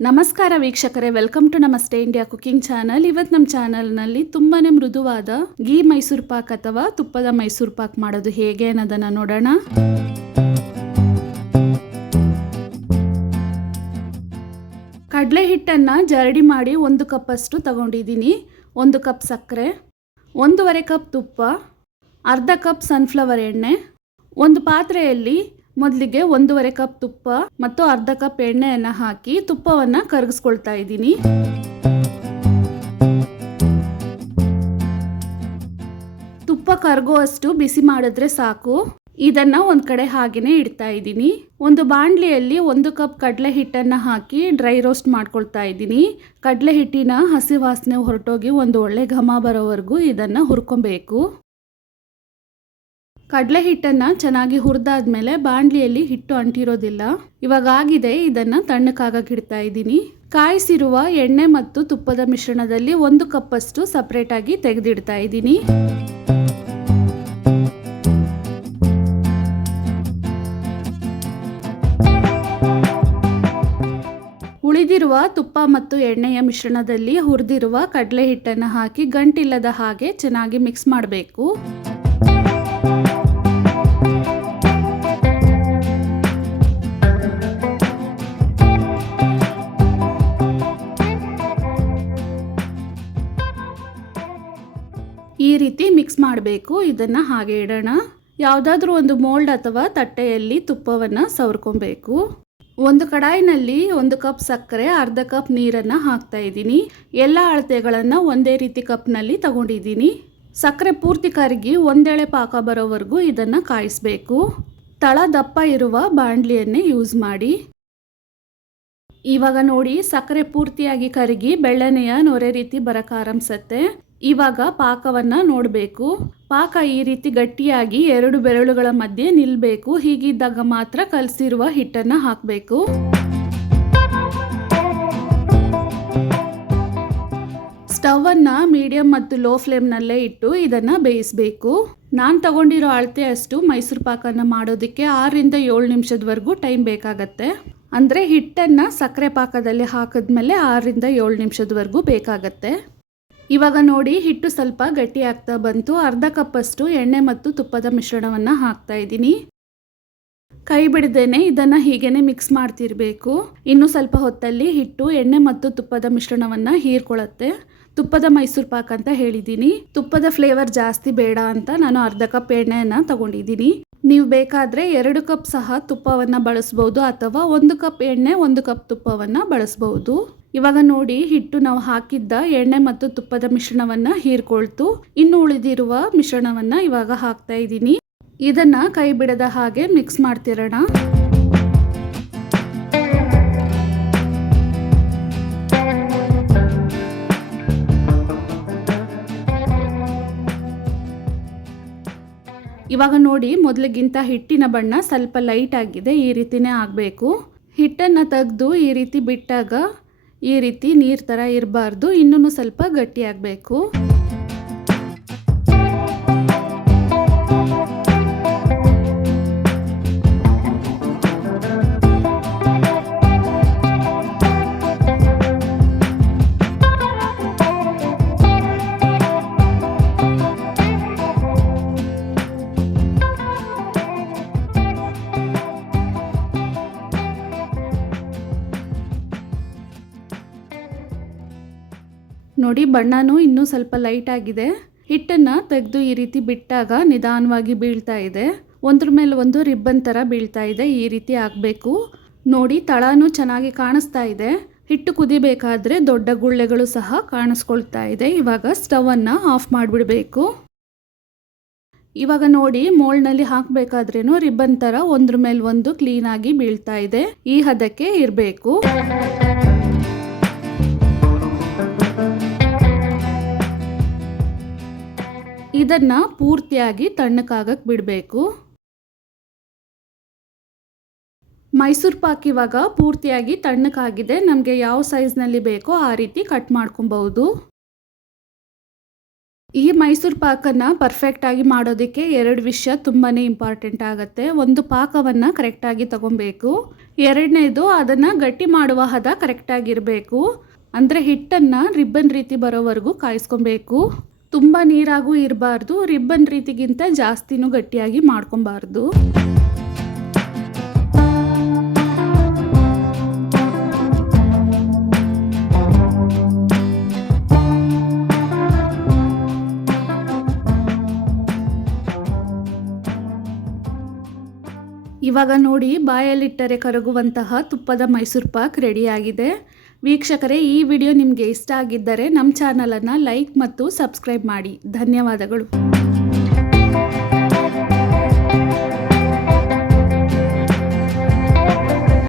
ನಮಸ್ಕಾರ ವೀಕ್ಷಕರೇ welcome to Namaste India cooking channel ಇವತ್ತು ನಮ್ಮ ಚಾನಲ್ನಲ್ಲಿ ತುಂಬಾ ಮೃದುವಾದ ಗೀ ಮೈಸೂರು ಪಾಕ್ ಅಥವಾ ತುಪ್ಪದ ಮೈಸೂರು ಪಾಕ್ ಮಾಡೋದು ಹೇಗೆ ಅನ್ನೋದನ್ನು ನೋಡೋಣ. ಕಡಲೆ ಹಿಟ್ಟನ್ನು ಜರಡಿ ಮಾಡಿ ಒಂದು ಕಪ್ಪಷ್ಟು ತಗೊಂಡಿದ್ದೀನಿ. ಒಂದು ಕಪ್ ಸಕ್ಕರೆ, ಒಂದೂವರೆ ಕಪ್ ತುಪ್ಪ, ಅರ್ಧ ಕಪ್ ಸನ್ಫ್ಲವರ್ ಎಣ್ಣೆ, ಒಂದು ಪಾತ್ರೆಯಲ್ಲಿ ಮೊದಲಿಗೆ ಒಂದೂವರೆ ಕಪ್ ತುಪ್ಪ ಮತ್ತು ಅರ್ಧ ಕಪ್ ಎಣ್ಣೆಯನ್ನು ಹಾಕಿ ತುಪ್ಪವನ್ನು ಕರಗಿಸ್ಕೊಳ್ತಾ ಇದ್ದೀನಿ. ತುಪ್ಪ ಕರಗುವಷ್ಟು ಬಿಸಿ ಮಾಡಿದ್ರೆ ಸಾಕು. ಇದನ್ನ ಒಂದು ಕಡೆ ಹಾಗೆಯೇ ಇಡ್ತಾ ಇದ್ದೀನಿ. ಒಂದು ಬಾಣಲಿಯಲ್ಲಿ ಒಂದು ಕಪ್ ಕಡಲೆ ಹಿಟ್ಟನ್ನು ಹಾಕಿ ಡ್ರೈ ರೋಸ್ಟ್ ಮಾಡ್ಕೊಳ್ತಾ ಇದ್ದೀನಿ. ಕಡಲೆ ಹಿಟ್ಟಿನ ಹಸಿ ವಾಸನೆ ಹೊರಟೋಗಿ ಒಂದು ಒಳ್ಳೆ ಘಮ ಬರೋವರೆಗೂ ಇದನ್ನು ಹುರ್ಕೊಬೇಕು. ಕಡಲೆ ಹಿಟ್ಟನ್ನು ಚೆನ್ನಾಗಿ ಹುರಿದಾದ್ಮೇಲೆ ಬಾಣಲಿಯಲ್ಲಿ ಹಿಟ್ಟು ಅಂಟಿರೋದಿಲ್ಲ. ಇವಾಗ ಆಗಿದೆ, ಇದನ್ನು ತಣ್ಣಕ್ಕಾಗಕ್ಕೆ ಇಡ್ತಾ ಇದ್ದೀನಿ. ಕಾಯಿಸಿರುವ ಎಣ್ಣೆ ಮತ್ತು ತುಪ್ಪದ ಮಿಶ್ರಣದಲ್ಲಿ ಒಂದು ಕಪ್ಪಷ್ಟು ಸಪ್ರೇಟಾಗಿ ತೆಗೆದಿಡ್ತಾ ಇದ್ದೀನಿ. ಉಳಿದಿರುವ ತುಪ್ಪ ಮತ್ತು ಎಣ್ಣೆಯ ಮಿಶ್ರಣದಲ್ಲಿ ಹುರಿದಿರುವ ಕಡಲೆ ಹಿಟ್ಟನ್ನು ಹಾಕಿ ಗಂಟಿಲ್ಲದ ಹಾಗೆ ಚೆನ್ನಾಗಿ ಮಿಕ್ಸ್ ಮಾಡಬೇಕು. ಮಾಡಬೇಕು, ಇದನ್ನು ಹಾಗೆ ಇಡೋಣ. ಯಾವುದಾದ್ರೂ ಒಂದು ಮೋಲ್ಡ್ ಅಥವಾ ತಟ್ಟೆಯಲ್ಲಿ ತುಪ್ಪವನ್ನು ಸವರ್ಕೊಬೇಕು. ಒಂದು ಕಡಾಯಿನಲ್ಲಿ ಒಂದು ಕಪ್ ಸಕ್ಕರೆ, ಅರ್ಧ ಕಪ್ ನೀರನ್ನು ಹಾಕ್ತಾ ಇದ್ದೀನಿ. ಎಲ್ಲ ಅಳತೆಗಳನ್ನು ಒಂದೇ ರೀತಿ ಕಪ್ನಲ್ಲಿ ತಗೊಂಡಿದ್ದೀನಿ. ಸಕ್ಕರೆ ಪೂರ್ತಿ ಕರಗಿ ಒಂದೆಳೆ ಪಾಕ ಬರೋವರೆಗೂ ಇದನ್ನು ಕಾಯಿಸಬೇಕು. ತಳ ದಪ್ಪ ಇರುವ ಬಾಣಲಿಯನ್ನೇ ಯೂಸ್ ಮಾಡಿ. ಇವಾಗ ನೋಡಿ, ಸಕ್ಕರೆ ಪೂರ್ತಿಯಾಗಿ ಕರಗಿ ಬೆಳ್ಳನೆಯ ನೊರೆ ರೀತಿ ಬರಕ್ಕೆ ಆರಂಭಿಸತ್ತೆ. ಇವಾಗ ಪಾಕವನ್ನು ನೋಡಬೇಕು. ಪಾಕ ಈ ರೀತಿ ಗಟ್ಟಿಯಾಗಿ ಎರಡು ಬೆರಳುಗಳ ಮಧ್ಯೆ ನಿಲ್ಲಬೇಕು ಹೀಗಿದ್ದಾಗ ಮಾತ್ರ ಕಲಸಿರುವ ಹಿಟ್ಟನ್ನು ಹಾಕಬೇಕು. ಸ್ಟವನ್ನು ಮೀಡಿಯಂ ಮತ್ತು ಲೋ ಫ್ಲೇಮ್ನಲ್ಲೇ ಇಟ್ಟು ಇದನ್ನು ಬೇಯಿಸಬೇಕು. ನಾನು ತಗೊಂಡಿರೋ ಅಳತೆ ಅಷ್ಟು ಮೈಸೂರು ಪಾಕನ ಮಾಡೋದಕ್ಕೆ ಆರರಿಂದ ಏಳು ನಿಮಿಷದವರೆಗೂ ಟೈಮ್ ಬೇಕಾಗತ್ತೆ. ಅಂದರೆ ಹಿಟ್ಟನ್ನು ಸಕ್ಕರೆ ಪಾಕದಲ್ಲಿ ಹಾಕಿದ್ಮೇಲೆ ಆರರಿಂದ ಏಳು ನಿಮಿಷದವರೆಗೂ ಬೇಕಾಗತ್ತೆ. ಇವಾಗ ನೋಡಿ ಹಿಟ್ಟು ಸ್ವಲ್ಪ ಗಟ್ಟಿ ಆಗ್ತಾ ಬಂತು. ಅರ್ಧ ಕಪ್ಪಷ್ಟು ಎಣ್ಣೆ ಮತ್ತು ತುಪ್ಪದ ಮಿಶ್ರಣವನ್ನು ಹಾಕ್ತಾ ಇದ್ದೀನಿ. ಕೈ ಬಿಡದೇನೆ ಇದನ್ನು ಹೀಗೇನೆ ಮಿಕ್ಸ್ ಮಾಡ್ತಿರಬೇಕು. ಇನ್ನು ಸ್ವಲ್ಪ ಹೊತ್ತಲ್ಲಿ ಹಿಟ್ಟು, ಎಣ್ಣೆ ಮತ್ತು ತುಪ್ಪದ ಮಿಶ್ರಣವನ್ನು ಹೀರ್ಕೊಳ್ಳುತ್ತೆ. ತುಪ್ಪದ ಮೈಸೂರು ಪಾಕ್ ಅಂತ ಹೇಳಿದ್ದೀನಿ. ತುಪ್ಪದ ಫ್ಲೇವರ್ ಜಾಸ್ತಿ ಬೇಡ ಅಂತ ನಾನು ಅರ್ಧ ಕಪ್ ಎಣ್ಣೆಯನ್ನು ತಗೊಂಡಿದ್ದೀನಿ. ನೀವು ಬೇಕಾದರೆ ಎರಡು ಕಪ್ ಸಹ ತುಪ್ಪವನ್ನು ಬಳಸ್ಬೋದು ಅಥವಾ ಒಂದು ಕಪ್ ಎಣ್ಣೆ, ಒಂದು ಕಪ್ ತುಪ್ಪವನ್ನು ಬಳಸ್ಬೋದು. ಇವಾಗ ನೋಡಿ ಹಿಟ್ಟು ನಾವು ಹಾಕಿದ್ದ ಎಣ್ಣೆ ಮತ್ತು ತುಪ್ಪದ ಮಿಶ್ರಣವನ್ನು ಹೀರ್ಕೊಳ್ತು. ಇನ್ನು ಉಳಿದಿರುವ ಮಿಶ್ರಣವನ್ನು ಇವಾಗ ಹಾಕ್ತಾ ಇದ್ದೀನಿ. ಇದನ್ನು ಕೈ ಬಿಡದ ಹಾಗೆ ಮಿಕ್ಸ್ ಮಾಡ್ತಿರೋಣ. ಇವಾಗ ನೋಡಿ ಮೊದಲಿಗಿಂತ ಹಿಟ್ಟಿನ ಬಣ್ಣ ಸ್ವಲ್ಪ ಲೈಟ್ ಆಗಿದೆ, ಈ ರೀತಿನೇ ಆಗಬೇಕು. ಹಿಟ್ಟನ್ನು ತೆಗೆದು ಈ ರೀತಿ ಬಿಟ್ಟಾಗ ಈ ರೀತಿ ನೀರು ಥರ ಇರಬಾರ್ದು ಇನ್ನೂ ಸ್ವಲ್ಪ ಗಟ್ಟಿಯಾಗಬೇಕು ನೋಡಿ ಬಣ್ಣನೂ ಇನ್ನೂ ಸ್ವಲ್ಪ ಲೈಟ್ ಆಗಿದೆ. ಹಿಟ್ಟನ್ನು ತೆಗೆದು ಈ ರೀತಿ ಬಿಟ್ಟಾಗ ನಿಧಾನವಾಗಿ ಬೀಳ್ತಾ ಇದೆ. ಒಂದ್ರ ಮೇಲೆ ಒಂದು ರಿಬ್ಬನ್ ಥರ ಬೀಳ್ತಾ ಇದೆ. ಈ ರೀತಿ ಆಗಬೇಕು ನೋಡಿ ತಳನೂ ಚೆನ್ನಾಗಿ ಕಾಣಿಸ್ತಾ ಇದೆ. ಹಿಟ್ಟು ಕುದಿಬೇಕಾದ್ರೆ ದೊಡ್ಡ ಗುಳ್ಳೆಗಳು ಸಹ ಕಾಣಿಸ್ಕೊಳ್ತಾ ಇದೆ. ಇವಾಗ ಸ್ಟವನ್ನು ಆಫ್ ಮಾಡಿಬಿಡಬೇಕು. ಇವಾಗ ನೋಡಿ ಮೋಲ್ಡ್ನಲ್ಲಿ ಹಾಕಬೇಕಾದ್ರೇನು ರಿಬ್ಬನ್ ಥರ ಒಂದ್ರ ಮೇಲೆ ಒಂದು ಕ್ಲೀನಾಗಿ ಬೀಳ್ತಾ ಇದೆ. ಈ ಹದಕ್ಕೆ ಇರಬೇಕು. ಇದನ್ನು ಪೂರ್ತಿಯಾಗಿ ತಣ್ಣಕ್ಕಾಗಕ್ಕೆ ಬಿಡಬೇಕು. ಮೈಸೂರು ಪಾಕ್ ಇವಾಗ ಪೂರ್ತಿಯಾಗಿ ತಣ್ಣಕ್ಕಾಗಿದೆ. ನಮಗೆ ಯಾವ ಸೈಜ್ನಲ್ಲಿ ಬೇಕೋ ಆ ರೀತಿ ಕಟ್ ಮಾಡ್ಕೊಬಹುದು. ಈ ಮೈಸೂರು ಪಾಕನ್ನು ಪರ್ಫೆಕ್ಟಾಗಿ ಮಾಡೋದಕ್ಕೆ ಎರಡು ವಿಷಯ ತುಂಬಾ ಇಂಪಾರ್ಟೆಂಟ್ ಆಗುತ್ತೆ. ಒಂದು ಪಾಕವನ್ನು ಕರೆಕ್ಟಾಗಿ ತಗೊಬೇಕು. ಎರಡನೇದು ಅದನ್ನು ಗಟ್ಟಿ ಮಾಡುವ ಹದ ಕರೆಕ್ಟಾಗಿರಬೇಕು ಅಂದರೆ ಹಿಟ್ಟನ್ನು ರಿಬ್ಬನ್ ರೀತಿ ಬರೋವರೆಗೂ ಕಾಯಿಸ್ಕೊಬೇಕು. ತುಂಬ ನೀರಾಗೂ ಇರಬಾರ್ದು ರಿಬ್ಬನ್ ರೀತಿಗಿಂತ ಜಾಸ್ತಿನೂ ಗಟ್ಟಿಯಾಗಿ ಮಾಡ್ಕೊಬಾರ್ದು. ಇವಾಗ ನೋಡಿ, ಬಾಯಲ್ಲಿಟ್ಟರೆ ಕರಗುವಂತಹ ತುಪ್ಪದ ಮೈಸೂರು ಪಾಕ್ ರೆಡಿಯಾಗಿದೆ. ವೀಕ್ಷಕರೇ ಈ ವಿಡಿಯೋ ನಿಮಗೆ ಇಷ್ಟ ಆಗಿದ್ದರೆ ನಮ್ಮ ಚಾನಲನ್ನು ಲೈಕ್ ಮತ್ತು ಸಬ್ಸ್ಕ್ರೈಬ್ ಮಾಡಿ. ಧನ್ಯವಾದಗಳು.